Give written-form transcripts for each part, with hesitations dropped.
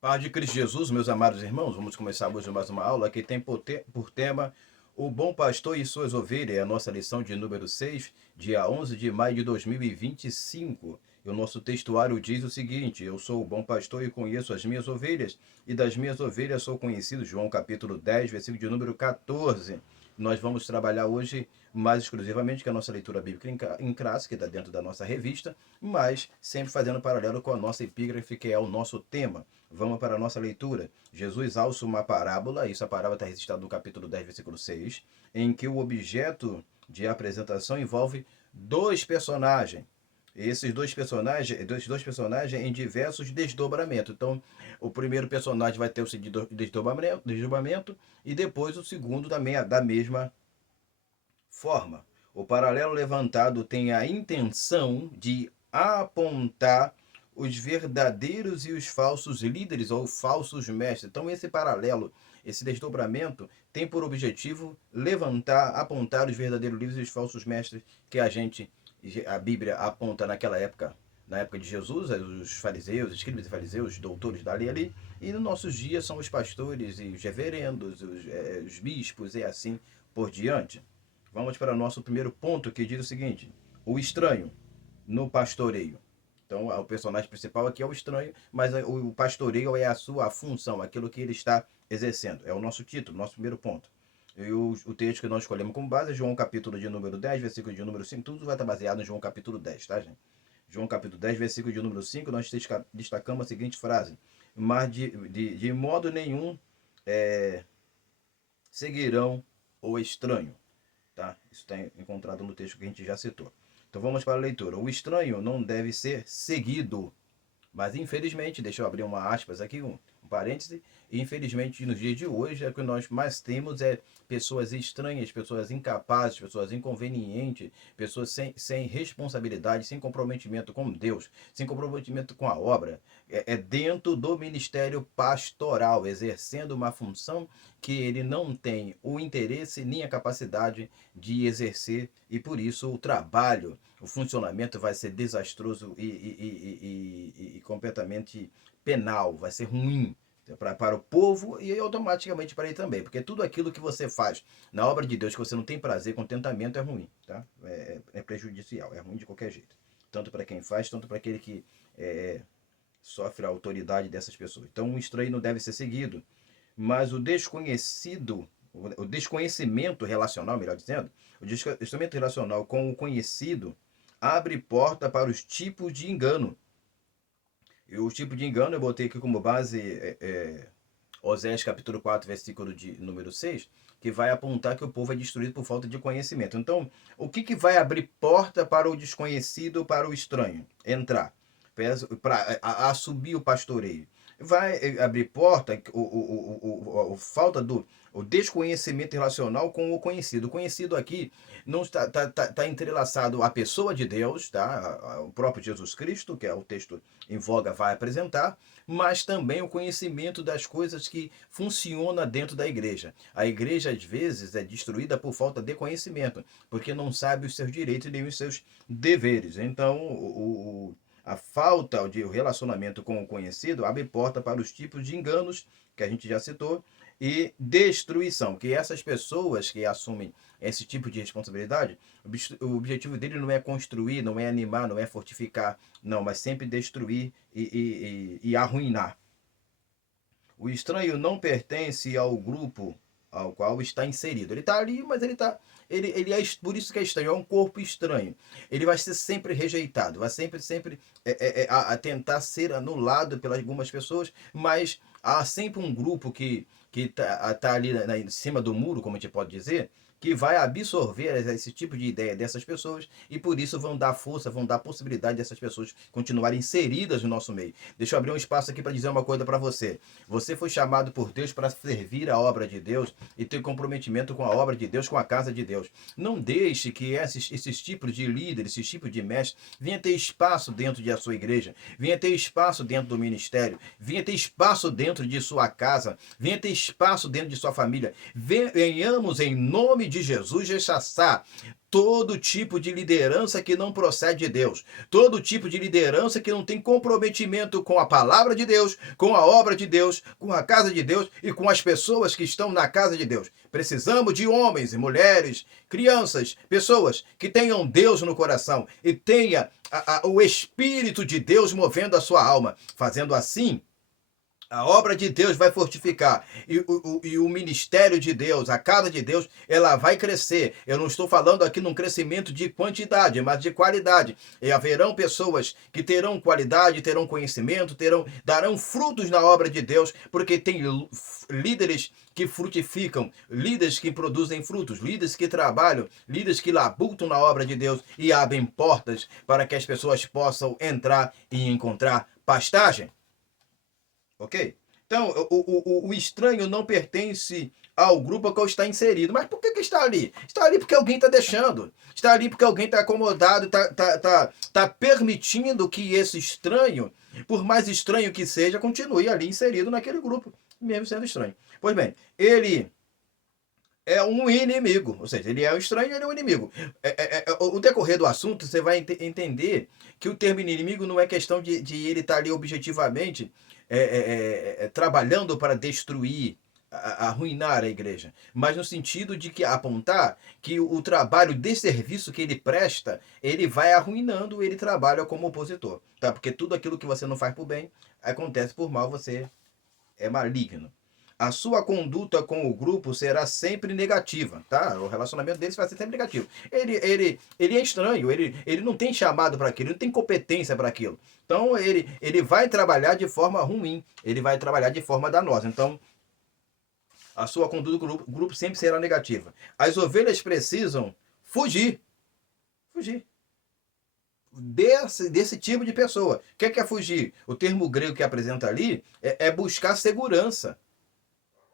Paz de Cristo Jesus, meus amados irmãos, vamos começar hoje mais uma aula que tem por tema o bom pastor e suas ovelhas. É a nossa lição de número 6, dia 11 de maio de 2025. E o nosso textuário diz o seguinte: eu sou o bom pastor e conheço as minhas ovelhas, e das minhas ovelhas sou conhecido. João capítulo 10, versículo de número 14. Nós vamos trabalhar hoje mais exclusivamente que a nossa leitura bíblica em classe, que está dentro da nossa revista, mas sempre fazendo paralelo com a nossa epígrafe, que é o nosso tema. Vamos para a nossa leitura. Jesus alça uma parábola, isso a parábola está registrada no capítulo 10, versículo 6, em que o objeto de apresentação envolve dois personagens. Esses dois personagens em diversos desdobramentos. Então, o primeiro personagem vai ter o seguinte desdobramento e depois o segundo também da mesma forma. O paralelo levantado tem a intenção de apontar os verdadeiros e os falsos líderes ou falsos mestres. Então, esse paralelo, esse desdobramento, tem por objetivo levantar, apontar os verdadeiros líderes e os falsos mestres que a Bíblia aponta naquela época, na época de Jesus, os fariseus, escribas e fariseus, os doutores da lei ali, e nos nossos dias são os pastores e os reverendos, os bispos e assim por diante. Vamos para o nosso primeiro ponto, que diz o seguinte: o estranho no pastoreio. Então, o personagem principal aqui é o estranho, mas o pastoreio é a sua função, aquilo que ele está exercendo. É o nosso título, nosso primeiro ponto. E o texto que nós escolhemos como base é João capítulo de número 10, versículo de número 5. Tudo vai estar baseado em João capítulo 10, tá, gente? João capítulo 10, versículo de número 5, nós destacamos a seguinte frase: mas de modo nenhum seguirão o estranho. Tá? Isso está encontrado no texto que a gente já citou. Então vamos para a leitura. O estranho não deve ser seguido, mas infelizmente, deixa eu abrir uma aspas aqui, um parêntese, infelizmente nos dias de hoje é o que nós mais temos é pessoas estranhas, pessoas incapazes, pessoas inconvenientes, pessoas sem responsabilidade, sem comprometimento com Deus, sem comprometimento com a obra. É dentro do ministério pastoral, exercendo uma função que ele não tem o interesse nem a capacidade de exercer e por isso o trabalho, o funcionamento vai ser desastroso e completamente penal, vai ser ruim para o povo e automaticamente para ele também, porque tudo aquilo que você faz na obra de Deus que você não tem prazer, contentamento é ruim, tá? É prejudicial, é ruim de qualquer jeito, tanto para quem faz, tanto para aquele que sofre a autoridade dessas pessoas. Então, o estranho não deve ser seguido, mas o desconhecimento relacional, melhor dizendo, o desconhecimento relacional com o conhecido abre porta para os tipos de engano. E o tipo de engano eu botei aqui como base Oséias capítulo 4, versículo de número 6, que vai apontar que o povo é destruído por falta de conhecimento. Então, o que vai abrir porta para o desconhecido, para o estranho entrar, para assumir o pastoreio? Vai abrir porta falta do o desconhecimento relacional com o conhecido. O conhecido aqui não está entrelaçado à pessoa de Deus, tá? O próprio Jesus Cristo, que é o texto em voga, vai apresentar, mas também o conhecimento das coisas que funcionam dentro da igreja. A igreja, às vezes, é destruída por falta de conhecimento, porque não sabe os seus direitos nem os seus deveres. Então, a falta de relacionamento com o conhecido abre porta para os tipos de enganos que a gente já citou e destruição, que essas pessoas que assumem esse tipo de responsabilidade, o objetivo dele não é construir, não é animar, não é fortificar, não, mas sempre destruir e arruinar. O estranho não pertence ao grupo ao qual está inserido. Ele está ali, mas ele é por isso que é estranho, é um corpo estranho. Ele vai ser sempre rejeitado, vai sempre a tentar ser anulado pelas algumas pessoas, mas há sempre um grupo que tá ali em cima do muro, como a gente pode dizer, que vai absorver esse tipo de ideia dessas pessoas e por isso vão dar força, vão dar possibilidade dessas pessoas continuarem inseridas no nosso meio. Deixa eu abrir um espaço aqui para dizer uma coisa para você. Você foi chamado por Deus para servir a obra de Deus e ter comprometimento com a obra de Deus, com a casa de Deus. Não deixe que esses tipos de líderes, esses tipos de mestres, venham ter espaço dentro da sua igreja, venha ter espaço dentro do ministério, venha ter espaço dentro de sua casa, venha ter espaço dentro de sua família. Venhamos, em nome de Jesus, rechaçar todo tipo de liderança que não procede de Deus, todo tipo de liderança que não tem comprometimento com a palavra de Deus, com a obra de Deus, com a casa de Deus e com as pessoas que estão na casa de Deus. Precisamos de homens e mulheres, crianças, pessoas que tenham Deus no coração e tenha o Espírito de Deus movendo a sua alma. Fazendo assim, a obra de Deus vai fortificar e o ministério de Deus, a casa de Deus, ela vai crescer. Eu não estou falando aqui num crescimento de quantidade, mas de qualidade. E haverão pessoas que terão qualidade, terão conhecimento, darão frutos na obra de Deus, porque tem líderes que frutificam, líderes que produzem frutos, líderes que trabalham, líderes que labutam na obra de Deus e abrem portas para que as pessoas possam entrar e encontrar pastagem. Ok? Então, o estranho não pertence ao grupo ao qual está inserido. Mas por que está ali? Está ali porque alguém está deixando. Está ali porque alguém está acomodado, está permitindo que esse estranho, por mais estranho que seja, continue ali inserido naquele grupo, mesmo sendo estranho. Pois bem, ele é um inimigo, ou seja, ele é um estranho, ele é um inimigo. O decorrer do assunto, você vai entender que o termo inimigo não é questão de ele estar ali objetivamente trabalhando para destruir, arruinar a igreja, mas no sentido de que apontar que o trabalho de serviço que ele presta, ele vai arruinando, ele trabalha como opositor, tá? Porque tudo aquilo que você não faz por bem, acontece por mal, você é maligno. A sua conduta com o grupo será sempre negativa, tá? O relacionamento deles vai ser sempre negativo. Ele é estranho, ele não tem chamado para aquilo, ele não tem competência para aquilo. Então, ele vai trabalhar de forma ruim, ele vai trabalhar de forma danosa. Então, a sua conduta com o grupo sempre será negativa. As ovelhas precisam fugir. Fugir. Desse tipo de pessoa. O que é fugir? O termo grego que apresenta ali é buscar segurança,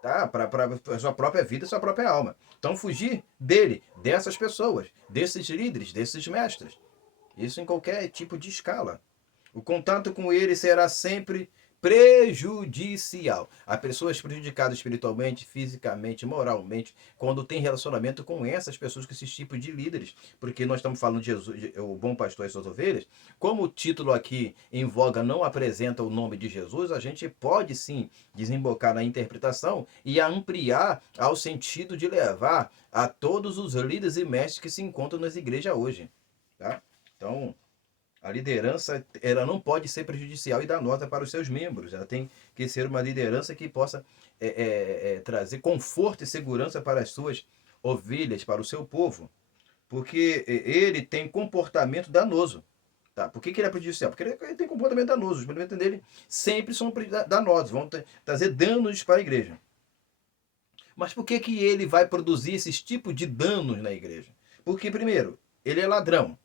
tá? Para a sua própria vida, sua própria alma. Então, fugir dele, dessas pessoas, desses líderes, desses mestres. Isso em qualquer tipo de escala. O contato com ele será sempre prejudicial. Há pessoas prejudicadas espiritualmente, fisicamente, moralmente, quando tem relacionamento com essas pessoas, com esses tipos de líderes. Porque nós estamos falando de Jesus, o bom pastor e suas ovelhas. Como o título aqui em voga não apresenta o nome de Jesus, a gente pode sim desembocar na interpretação e ampliar ao sentido de levar a todos os líderes e mestres que se encontram nas igrejas hoje. Tá? Então, a liderança, ela não pode ser prejudicial e danosa para os seus membros. Ela tem que ser uma liderança que possa trazer conforto e segurança para as suas ovelhas, para o seu povo. Porque ele tem comportamento danoso. Tá? Por que ele é prejudicial? Porque ele tem comportamento danoso. Os comportamentos dele sempre são danosos, vão trazer danos para a igreja. Mas por que ele vai produzir esses tipos de danos na igreja? Porque, primeiro, ele é ladrão.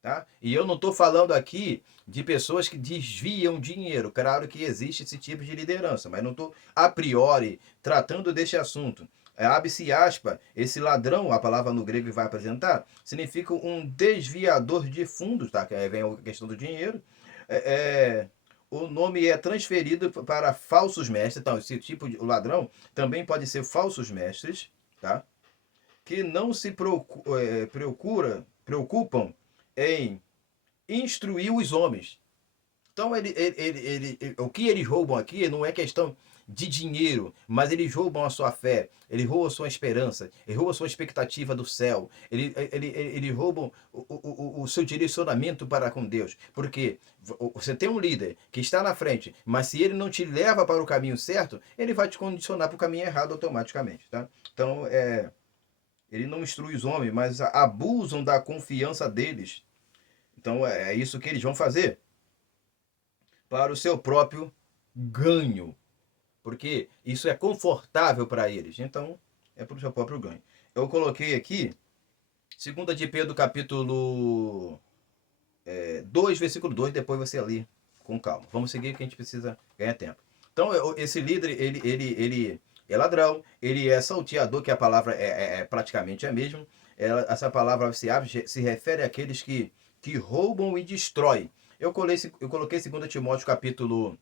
Tá? E eu não estou falando aqui de pessoas que desviam dinheiro. Claro que existe esse tipo de liderança, mas não estou a priori tratando deste assunto. Abre-se aspa, esse ladrão, a palavra no grego que vai apresentar, significa um desviador de fundos, tá? Que aí vem a questão do dinheiro. O nome é transferido para falsos mestres. Então, esse tipo de ladrão também pode ser falsos mestres, tá? Que não se preocupam em instruir os homens. Então, o que eles roubam aqui não é questão de dinheiro, mas eles roubam a sua fé, eles roubam a sua esperança, eles roubam a sua expectativa do céu, eles roubam o seu direcionamento para com Deus. Porque você tem um líder que está na frente, mas se ele não te leva para o caminho certo, ele vai te condicionar para o caminho errado automaticamente. Tá? Então, ele não instrui os homens, mas abusam da confiança deles. Então é isso que eles vão fazer para o seu próprio ganho. Porque isso é confortável para eles. Então é para o seu próprio ganho. Eu coloquei aqui 2 de Pedro capítulo 2, versículo 2. Depois você lê com calma. Vamos seguir que a gente precisa ganhar tempo. Então esse líder, ele é ladrão, ele é salteador, que a palavra praticamente a mesma. Essa palavra se refere àqueles que roubam e destroem. Eu coloquei 2 Timóteo capítulo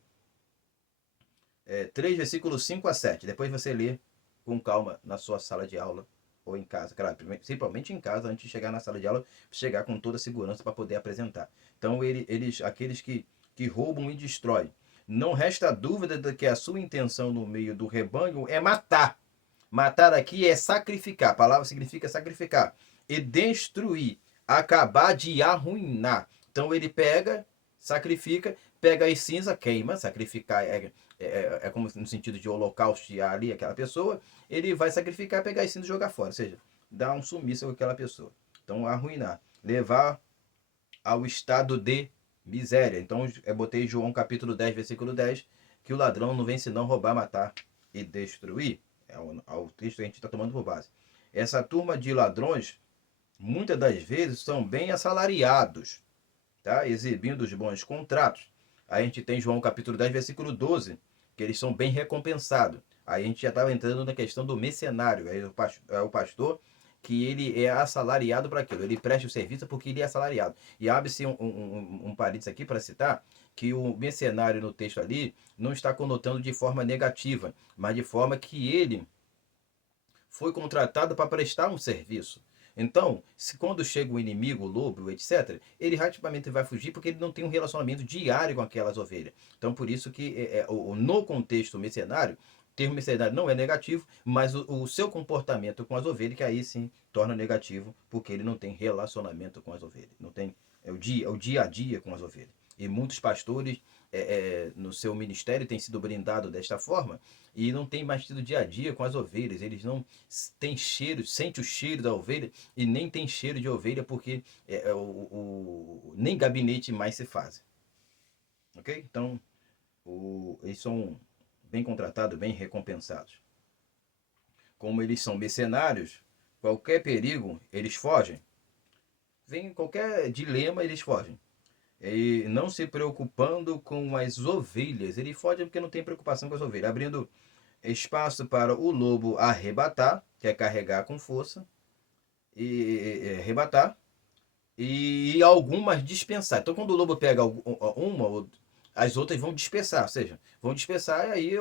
3, versículos 5 a 7. Depois você lê com calma na sua sala de aula ou em casa. Claro, principalmente em casa, antes de chegar na sala de aula, chegar com toda a segurança para poder apresentar. Então, aqueles que roubam e destroem. Não resta dúvida de que a sua intenção no meio do rebanho é matar. Matar aqui é sacrificar. A palavra significa sacrificar. E destruir. Acabar de arruinar. Então ele pega, sacrifica, pega as cinzas, queima, sacrificar é como no sentido de holocaustear ali aquela pessoa. Ele vai sacrificar, pegar as cinzas e jogar fora. Ou seja, dar um sumiço com aquela pessoa. Então arruinar. Levar ao estado de miséria. Então eu botei João capítulo 10, versículo 10, que o ladrão não vem senão roubar, matar e destruir. É o texto que a gente está tomando por base. Essa turma de ladrões, muitas das vezes, são bem assalariados, tá? Exibindo os bons contratos. Aí a gente tem João capítulo 10, versículo 12, que eles são bem recompensados. Aí a gente já estava entrando na questão do mercenário. Aí o pastor que ele é assalariado para aquilo. Ele presta o serviço porque ele é assalariado. E abre-se um parênteses aqui para citar que o mercenário no texto ali não está conotando de forma negativa, mas de forma que ele foi contratado para prestar um serviço. Então, se quando chega o inimigo, o lobo, etc., ele rapidamente vai fugir porque ele não tem um relacionamento diário com aquelas ovelhas. Então, por isso que no contexto mercenário, o termo mercenário não é negativo, mas o seu comportamento com as ovelhas, que aí sim torna negativo, porque ele não tem relacionamento com as ovelhas. Não tem o dia a dia com as ovelhas. E muitos pastores no seu ministério têm sido brindados desta forma e não tem mais tido dia a dia com as ovelhas. Eles não têm cheiro, sente o cheiro da ovelha e nem tem cheiro de ovelha porque nem gabinete mais se faz. Ok? Então, eles são bem contratados, bem recompensados. Como eles são mercenários, qualquer perigo eles fogem. Vem qualquer dilema, eles fogem. E não se preocupando com as ovelhas. Ele foge porque não tem preocupação com as ovelhas. Abrindo espaço para o lobo arrebatar, que é carregar com força, e arrebatar, e algumas dispensar. Então, quando o lobo pega uma, as outras vão dispersar, ou seja, vão dispersar e aí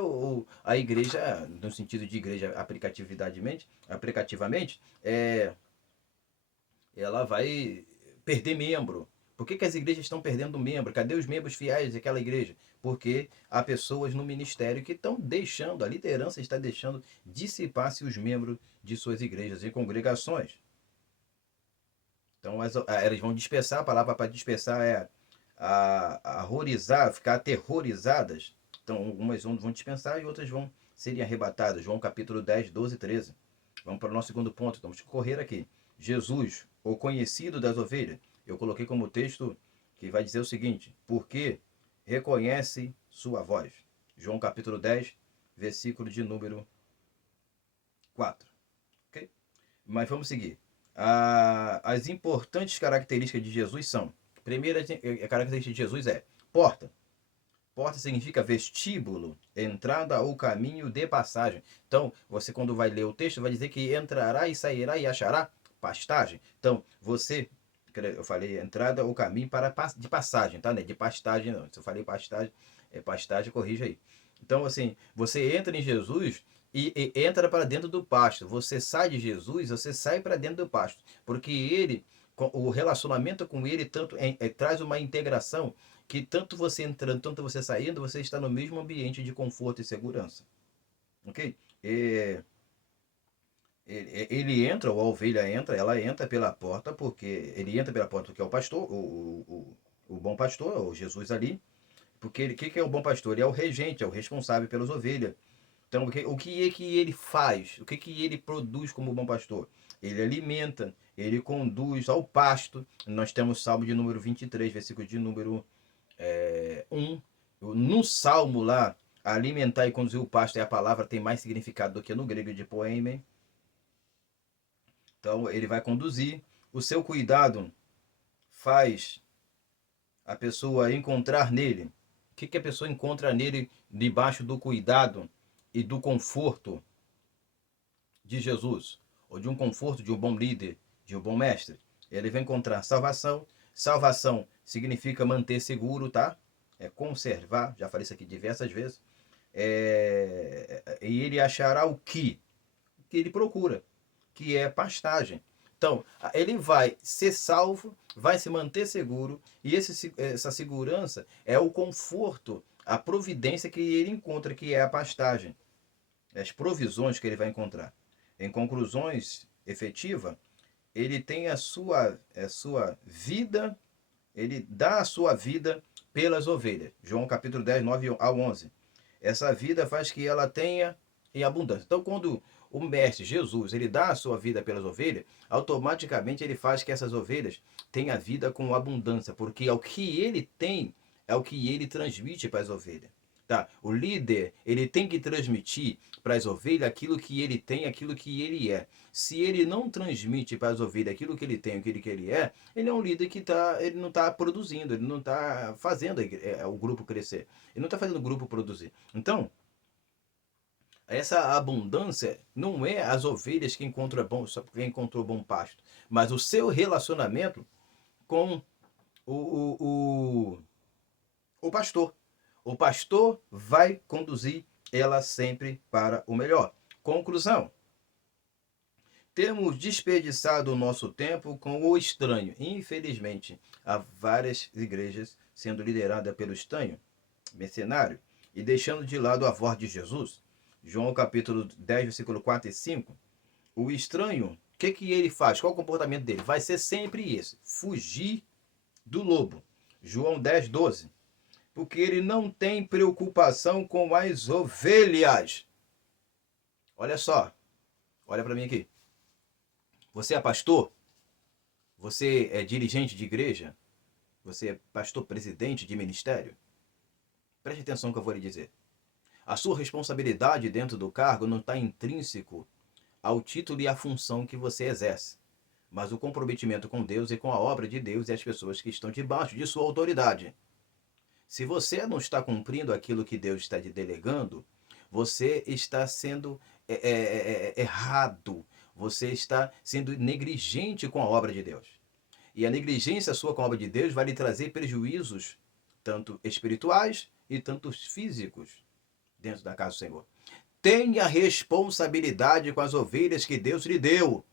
a igreja, no sentido de igreja aplicativamente, ela vai perder membro. Por que as igrejas estão perdendo membro? Cadê os membros fiéis daquela igreja? Porque há pessoas no ministério que estão deixando, a liderança está deixando dissipar-se os membros de suas igrejas e congregações. Então elas vão dispersar, a palavra para dispersar é horrorizar, ficar aterrorizadas. Então algumas vão dispensar e outras vão serem arrebatadas. João capítulo 10, 12 e 13. Vamos para o nosso segundo ponto, vamos correr aqui. Jesus, o conhecido das ovelhas. Eu coloquei como texto que vai dizer o seguinte: porque reconhece sua voz. João capítulo 10, versículo de número 4. Okay? Mas vamos seguir. As importantes características de Jesus são: a primeira característica de Jesus é porta. Porta significa vestíbulo, entrada ou caminho de passagem. Então, você quando vai ler o texto, vai dizer que entrará e sairá e achará pastagem. Então, eu falei entrada ou caminho de passagem, tá? Né? De pastagem não. Se eu falei pastagem, corrija aí. Então, assim, você entra em Jesus e entra para dentro do pasto. Você sai de Jesus, você sai para dentro do pasto. Porque o relacionamento com ele traz uma integração que tanto você entrando, tanto você saindo, você está no mesmo ambiente de conforto e segurança. Ok? Ele entra, ou a ovelha entra, ela entra pela porta, porque ele entra pela porta porque é o pastor, o bom pastor, o Jesus ali. Porque o que é o bom pastor? Ele é o regente, é o responsável pelas ovelhas. Então, o que é que ele faz? O que é que ele produz como bom pastor? Ele alimenta, ele conduz ao pasto. Nós temos Salmo de número 23, versículo de número 1. No Salmo lá, alimentar e conduzir o pasto é a palavra tem mais significado do que no grego de poemen. Então, ele vai conduzir. O seu cuidado faz a pessoa encontrar nele. O que a pessoa encontra nele debaixo do cuidado e do conforto de Jesus? Ou de um conforto de um bom líder, de um bom mestre? Ele vai encontrar salvação. Salvação significa manter seguro, tá? É conservar, já falei isso aqui diversas vezes. E ele achará o que ele procura. que é pastagem. Então, ele vai ser salvo, vai se manter seguro, e essa segurança é o conforto, a providência que ele encontra, que é a pastagem. As provisões que ele vai encontrar. Em conclusões efetiva, ele tem a sua vida, ele dá a sua vida pelas ovelhas. João capítulo 10, 9 a 11. Essa vida faz que ela tenha em abundância. Então, quando o mestre Jesus, ele dá a sua vida pelas ovelhas, automaticamente ele faz que essas ovelhas tenham a vida com abundância, porque é o que ele tem, é o que ele transmite para as ovelhas. Tá? O líder, ele tem que transmitir para as ovelhas aquilo que ele tem, aquilo que ele é. Se ele não transmite para as ovelhas aquilo que ele tem, aquilo que ele é um líder que ele não está produzindo, ele não está fazendo o grupo crescer. Ele não está fazendo o grupo produzir. Então, essa abundância não é as ovelhas que encontram bom, só porque encontrou bom pasto, mas o seu relacionamento com o, o, o, o pastor. O pastor vai conduzir ela sempre para o melhor. Conclusão. Temos desperdiçado o nosso tempo com o estranho. Infelizmente, há várias igrejas sendo lideradas pelo estranho, mercenário, e deixando de lado a voz de Jesus. João capítulo 10, versículo 4 e 5. O estranho, o que ele faz? Qual o comportamento dele? Vai ser sempre esse: fugir do lobo. João 10, 12. Porque ele não tem preocupação com as ovelhas. Olha só, olha para mim aqui. Você é pastor? Você é dirigente de igreja? Você é pastor presidente de ministério? Preste atenção no que eu vou lhe dizer. A sua responsabilidade dentro do cargo não está intrínseco ao título e à função que você exerce, mas o comprometimento com Deus e com a obra de Deus e as pessoas que estão debaixo de sua autoridade. Se você não está cumprindo aquilo que Deus está te delegando, você está sendo errado. Você está sendo negligente com a obra de Deus. E a negligência sua com a obra de Deus vai lhe trazer prejuízos, tanto espirituais e tanto físicos, dentro da casa do Senhor. Tenha responsabilidade com as ovelhas que Deus lhe deu.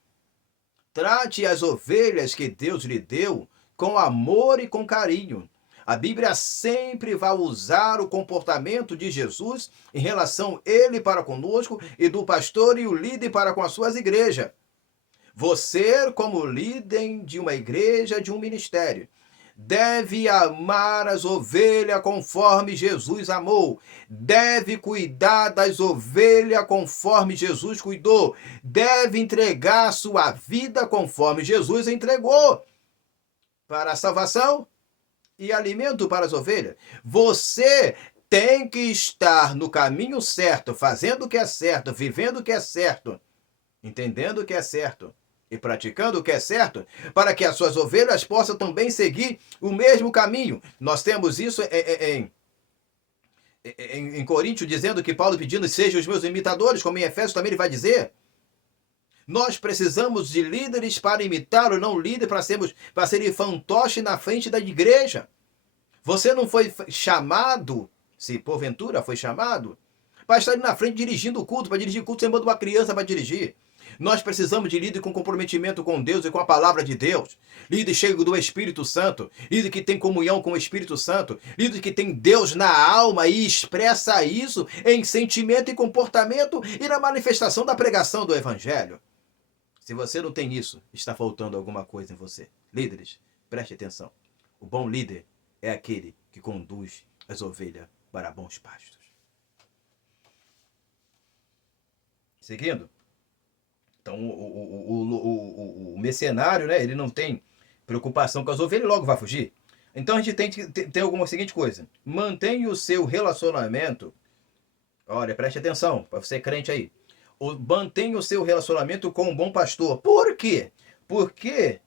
Trate as ovelhas que Deus lhe deu com amor e com carinho. A Bíblia sempre vai usar o comportamento de Jesus em relação ele para conosco e do pastor e o líder para com as suas igrejas. Você, como líder de uma igreja, de um ministério, deve amar as ovelhas conforme Jesus amou. Deve cuidar das ovelhas conforme Jesus cuidou. Deve entregar sua vida conforme Jesus entregou para a salvação e alimento para as ovelhas. Você tem que estar no caminho certo, fazendo o que é certo, vivendo o que é certo, entendendo o que é certo e praticando o que é certo, para que as suas ovelhas possam também seguir o mesmo caminho. Nós temos isso em Coríntios, dizendo que Paulo pedindo: sejam os meus imitadores, como em Efésios também ele vai dizer. Nós precisamos de líderes para imitá-lo, não líderes para serem fantoche na frente da igreja. Você não foi chamado, se porventura foi chamado, para estar ali na frente dirigindo o culto, para dirigir o culto, você manda uma criança para dirigir. Nós precisamos de líder com comprometimento com Deus e com a palavra de Deus. Líder cheio do Espírito Santo. Líder que tem comunhão com o Espírito Santo. Líder que tem Deus na alma e expressa isso em sentimento e comportamento e na manifestação da pregação do Evangelho. Se você não tem isso, está faltando alguma coisa em você. Líderes, preste atenção. O bom líder é aquele que conduz as ovelhas para bons pastos. Seguindo. Então, o mercenário, né, ele não tem preocupação com as ovelhas e logo vai fugir. Então, a gente tem que ter alguma seguinte coisa. Mantenha o seu relacionamento. Olha, preste atenção, para você crente aí. Mantenha o seu relacionamento com um bom pastor. Por quê? Porque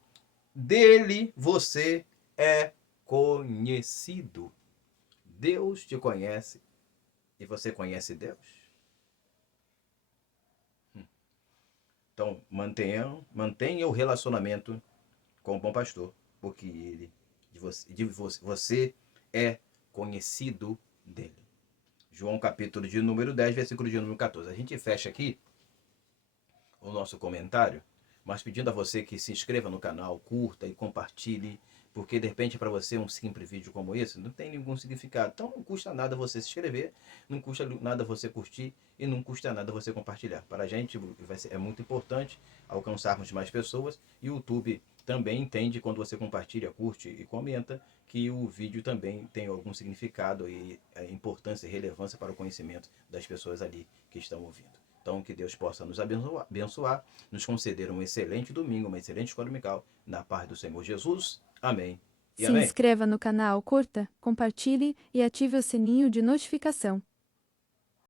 dele você é conhecido. Deus te conhece e você conhece Deus. Então, mantenha o relacionamento com o bom pastor, porque você é conhecido dele. João capítulo de número 10, versículo de número 14. A gente fecha aqui o nosso comentário mas pedindo a você que se inscreva no canal, curta e compartilhe, porque de repente para você um simples vídeo como esse não tem nenhum significado. Então não custa nada você se inscrever, não custa nada você curtir e não custa nada você compartilhar. Para a gente é muito importante alcançarmos mais pessoas e o YouTube também entende quando você compartilha, curte e comenta que o vídeo também tem algum significado e importância e relevância para o conhecimento das pessoas ali que estão ouvindo. Então, que Deus possa nos abençoar, nos conceder um excelente domingo, uma excelente escola dominical, na paz do Senhor Jesus. Amém e Se amém. inscreva no canal, curta, compartilhe e ative o sininho de notificação.